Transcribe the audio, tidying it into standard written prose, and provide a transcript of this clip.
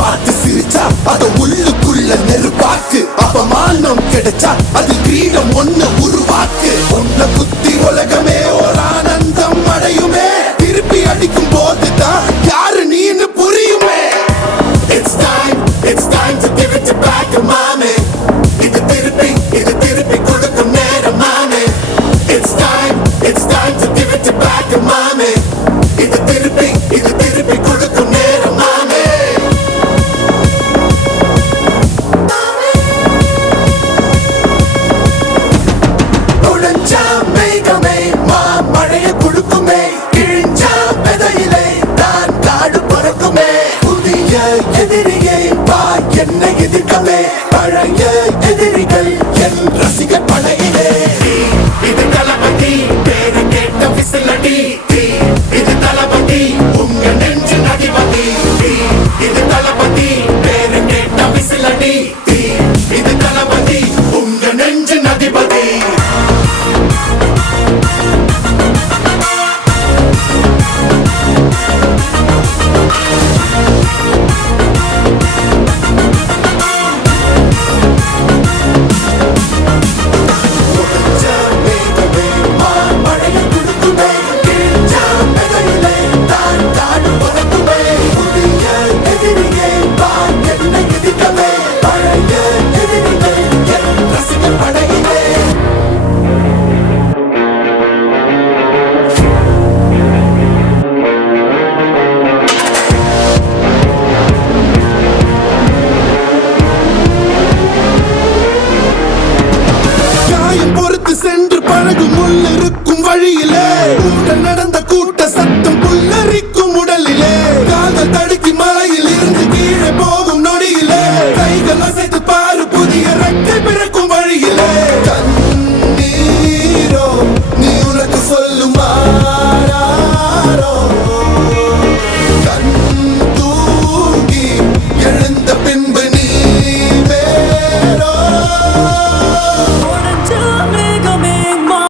பார்த்து சிரிச்சா அத உள்ளுக்குள்ள நெருப்பாக்கு. அவமானம் கிடைச்சா அது கிரீடம் ஒண்ணு உருவாக்கு. உன்னை குத்தி உலகமே ஒரு ஆனந்தம் அடையுமே. திருப்பி அடிக்கும் போதுதான் யாரு நீன்னு புரியுமே. It's time to give it back to mommy. இது திருப்பி கொடுக்கும் நேரம் மாமே. It's time to give it back to mommy. இது திருப்பி கொடுக்கும் நேரம் மாமே. உடைஞ்சா மேகமே மழையை கொடுக்குமே. கிழிஞ்சா விதையிலே தான் காடு பறக்குமே. புதிய எதிரியை வா என்னை எதிர்க்கவே. பழைய எதிரிகள் என் ரசிகர் படையிலே. இது தளபதி பேரு கேட்ட விசிலடி. இது தளபதி உங்க நெஞ்சு நடிபதி. இது தளபதி பேரு கேட்ட விசிலடி.